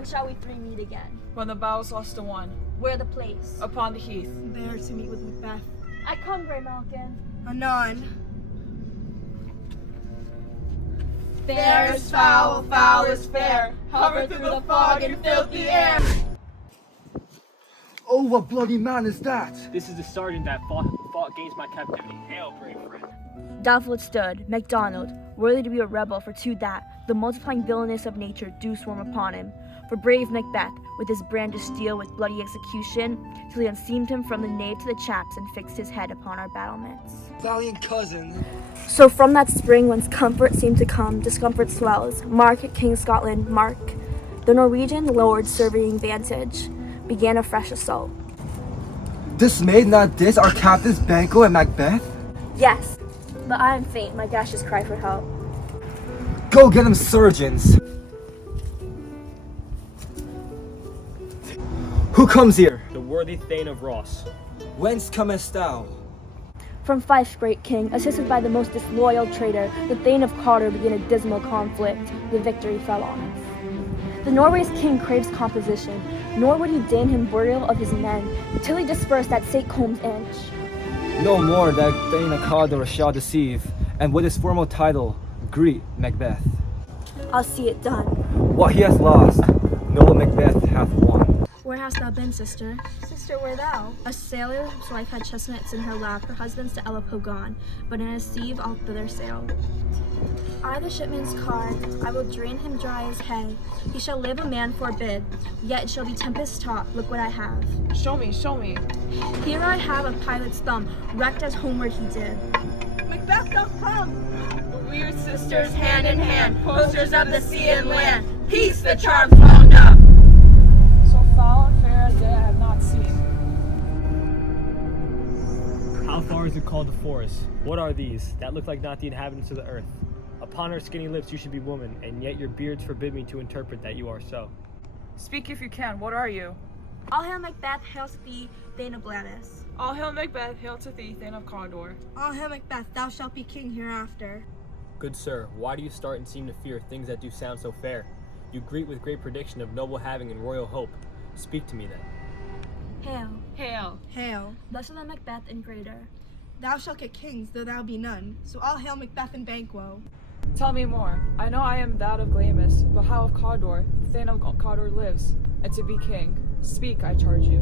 When shall we three meet again? When the battle's lost to one. Where the place? Upon the heath. There to meet with Macbeth. I come, Grey Malkin. Anon. Fair is foul, foul is fair. Hover through the fog and filthy air. Oh, what bloody man is that? This is the sergeant that fought against my captivity. Hail, brave friend. Doubtful it stood, MacDonald, worthy to be a rebel, for to that the multiplying villainous of nature do swarm upon him. For brave Macbeth, with his brandished steel with bloody execution, till he unseamed him from the nave to the chaps and fixed his head upon our battlements. Valiant cousin. So from that spring whence comfort seemed to come, discomfort swells. Mark, King Scotland, mark. The Norwegian lord surveying vantage began a fresh assault. Dismayed not this our captains Banquo and Macbeth? Yes, but I am faint, my gashes cry for help. Go get them surgeons. Who comes here? The worthy Thane of Ross. Whence comest thou? From Fife, great king, assisted by the most disloyal traitor, the Thane of Cawdor began a dismal conflict. The victory fell on us. The Norway's king craves composition, nor would he deign him burial of his men, till he dispersed at St. Comb's Inch. No more that Thane of Cawdor shall deceive, and with his formal title, greet Macbeth. I'll see it done. What he has lost, noble Macbeth hath won. Where hast thou been, sister? Sister, where thou? A sailor whose wife had chestnuts in her lap, her husband's to Ellipho gone, but in a sieve all thither sailed. I the shipman's car, I will drain him dry as hay. He shall live a man forbid, yet it shall be tempest taught. Look what I have. Show me, show me. Here I have a pilot's thumb, wrecked as homeward he did. Macbeth doth come! The weird sisters hand in hand, posters of the sea and land. Peace, the charms wound up. So foul and fair as day I have not seen. How far is it called the forest? What are these that look like not the inhabitants of the earth? Upon our skinny lips you should be woman, and yet your beards forbid me to interpret that you are so. Speak if you can, what are you? All hail Macbeth, hail to thee, Thane of Blannis. All hail Macbeth, hail to thee, Thane of Cawdor. All hail Macbeth, thou shalt be king hereafter. Good sir, why do you start and seem to fear things that do sound so fair? You greet with great prediction of noble having and royal hope. Speak to me then. Hail. Hail. Hail. Thus are the Macbeth and greater. Thou shalt get kings, though thou be none. So all hail Macbeth and Banquo. Tell me more. I know I am that of Glamis, but how of Cawdor? The Thane of Cawdor lives, and to be king. Speak, I charge you.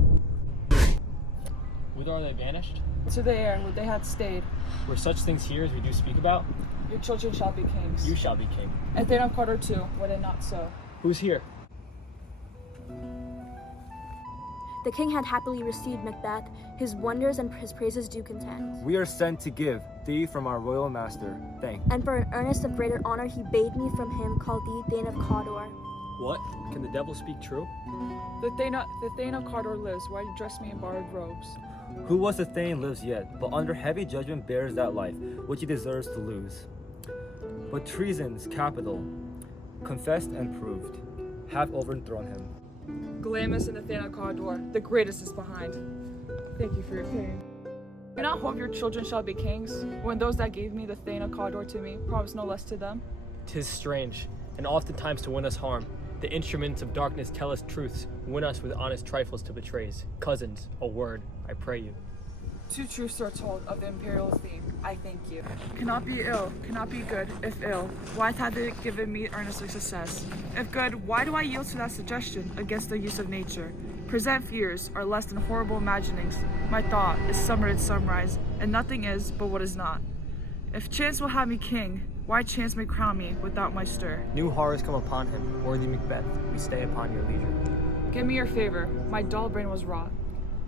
Whither are they vanished? To the air where they had stayed. Were such things here as we do speak about? Your children shall be kings. You shall be king. And Thane of Cawdor too, were it not so. Who's here? The king had happily received Macbeth, his wonders and his praises do content. We are sent to give thee from our royal master thanks. And for an earnest of greater honor he bade me from him call thee Thane of Cawdor. What? Can the devil speak true? The Thane of Cawdor lives. Why do you dress me in borrowed robes? Who was the Thane lives yet, but under heavy judgment bears that life, which he deserves to lose. But treason's capital, confessed and proved, have overthrown him. Glamis and the Thane of Cawdor, the greatest is behind. Thank you for your pain. Do not hope your children shall be kings, when those that gave me the Thane of Cawdor to me promised no less to them? 'Tis strange, and oftentimes to win us harm. The instruments of darkness tell us truths, win us with honest trifles to betrays. Cousins, a word, I pray you. Two truths are told of the imperial theme. I thank you. Cannot be ill, cannot be good. If ill, why hath it given me earnestly success? If good, why do I yield to that suggestion against the use of nature? Present fears are less than horrible imaginings. My thought is summer at sunrise, and nothing is but what is not. If chance will have me king, why chance may crown me without my stir? New horrors come upon him, worthy Macbeth, we stay upon your leisure. Give me your favor, my dull brain was wrought.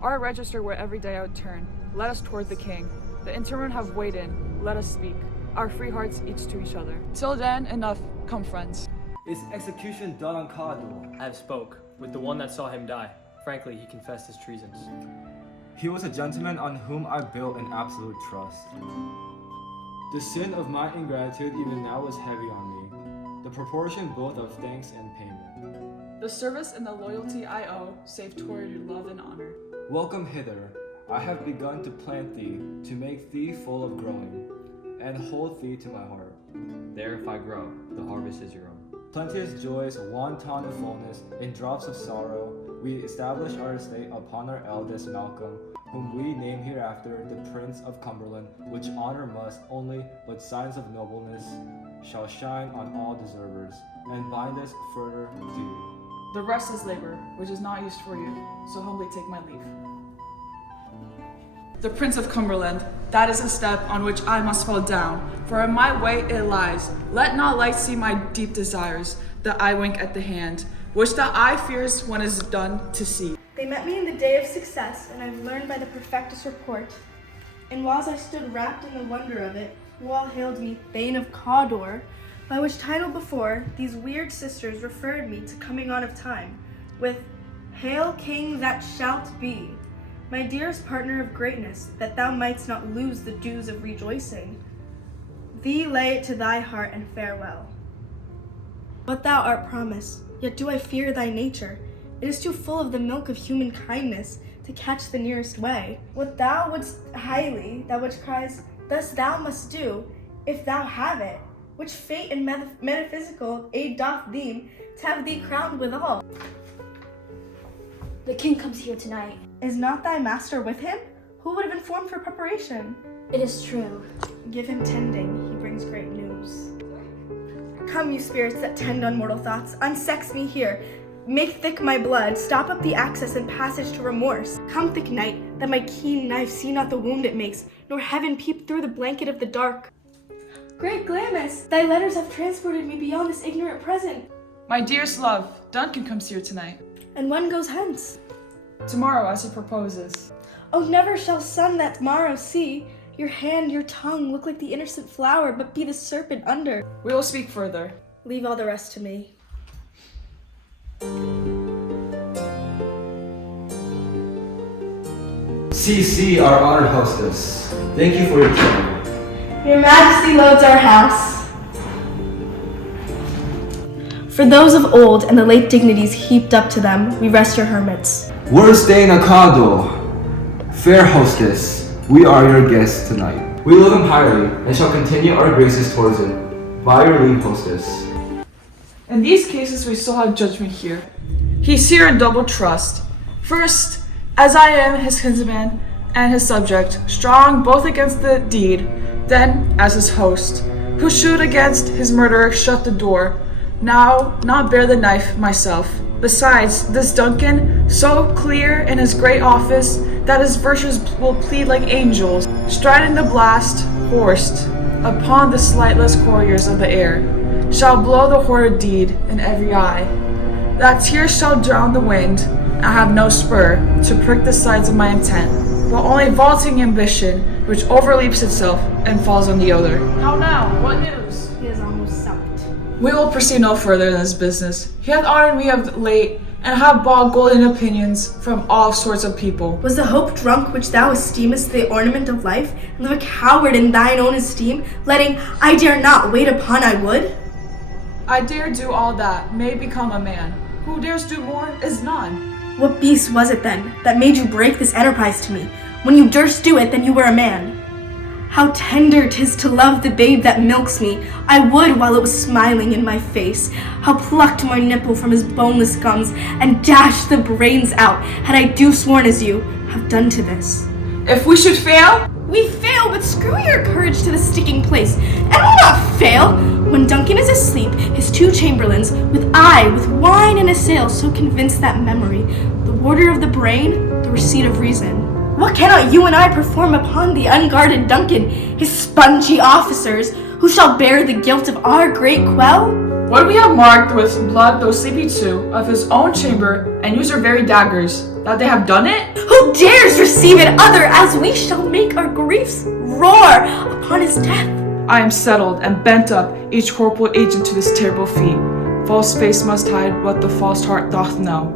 Our register where every day I would turn. Let us toward the king. The interment have weighed in, let us speak. Our free hearts each to each other. Till then, enough, come friends. Is execution done on Cawdor? I have spoke with the one that saw him die. Frankly, he confessed his treasons. He was a gentleman on whom I built an absolute trust. The sin of my ingratitude even now was heavy on me, the proportion both of thanks and payment. The service and the loyalty I owe, save toward your love and honor. Welcome hither. I have begun to plant thee, to make thee full of growing, and hold thee to my heart. There if I grow, the harvest is your own. Plenteous joys, wanton fullness, in drops of sorrow, we establish our estate upon our eldest Malcolm, whom we name hereafter the Prince of Cumberland, which honor must only, but signs of nobleness shall shine on all deservers, and bind us further to. The rest is labor, which is not used for you, so humbly take my leave. The Prince of Cumberland, that is a step on which I must fall down, for in my way it lies. Let not light see my deep desires, the eye wink at the hand, which the eye fears when is done to see. They met me in the day of success, and I've learned by the perfectest report. And whiles I stood wrapped in the wonder of it, who all hailed me Thane of Cawdor, by which title before these weird sisters referred me to coming on of time, with Hail King that shalt be, my dearest partner of greatness, that thou mightst not lose the dews of rejoicing. Thee lay it to thy heart and farewell. What thou art promised, yet do I fear thy nature. It is too full of the milk of human kindness to catch the nearest way. What thou wouldst highly, that which cries, thus thou must do, if thou have it, which fate and metaphysical aid doth deem to have thee crowned withal. The king comes here tonight. Is not thy master with him? Who would have informed for preparation? It is true. Give him tending, he brings great news. Come, you spirits that tend on mortal thoughts, unsex me here. Make thick my blood, stop up the access and passage to remorse. Come, thick night, that my keen knife see not the wound it makes, nor heaven peep through the blanket of the dark. Great Glamis, thy letters have transported me beyond this ignorant present. My dearest love, Duncan comes here tonight. And one goes hence. Tomorrow, as he proposes. Oh, never shall sun that morrow see your hand, your tongue look like the innocent flower, but be the serpent under. We will speak further. Leave all the rest to me. CC, our honored hostess. Thank you for your time. Your Majesty loads our house. For those of old and the late dignities heaped up to them, we rest your hermits. Worst day in Akado. Fair hostess, we are your guests tonight. We love him highly and shall continue our graces towards him. By your leave, hostess. In these cases, we still have judgment here. He's here in double trust. First, as I am his kinsman and his subject, strong both against the deed, then as his host, who should against his murderer shut the door, now not bear the knife myself. Besides, this Duncan, so clear in his great office, that his virtues will plead like angels, striding the blast, horsed, upon the slightless couriers of the air, shall blow the horrid deed in every eye. That tears shall drown the wind, and have no spur to prick the sides of my intent, but only vaulting ambition, which overleaps itself and falls on the other. How now? What news? He is almost supped. We will proceed no further in this business. He hath honored me of late, and have bought golden opinions from all sorts of people. Was the hope drunk which thou esteemest the ornament of life, and live a coward in thine own esteem, letting I dare not wait upon I would? I dare do all that, may become a man. Who dares do more is none. What beast was it then that made you break this enterprise to me? When you durst do it, then you were a man. How tender 'tis to love the babe that milks me. I would while it was smiling in my face. How plucked my nipple from his boneless gums and dashed the brains out, had I do sworn as you have done to this. If we should fail, We fail, but screw your courage to the sticking place, and we'll not fail. When Duncan is asleep, his two chamberlains, with wine and a sail, so convince that memory, the warder of the brain, the receipt of reason. What cannot you and I perform upon the unguarded Duncan, his spongy officers, who shall bear the guilt of our great quell? would we have marked with blood those sleepy two of his own chamber, and use our very daggers, that they have done it? Who dares receive it other, as we shall make our griefs roar upon his death? I am settled and bent up, each corporal agent to this terrible feat. False face must hide what the false heart doth know.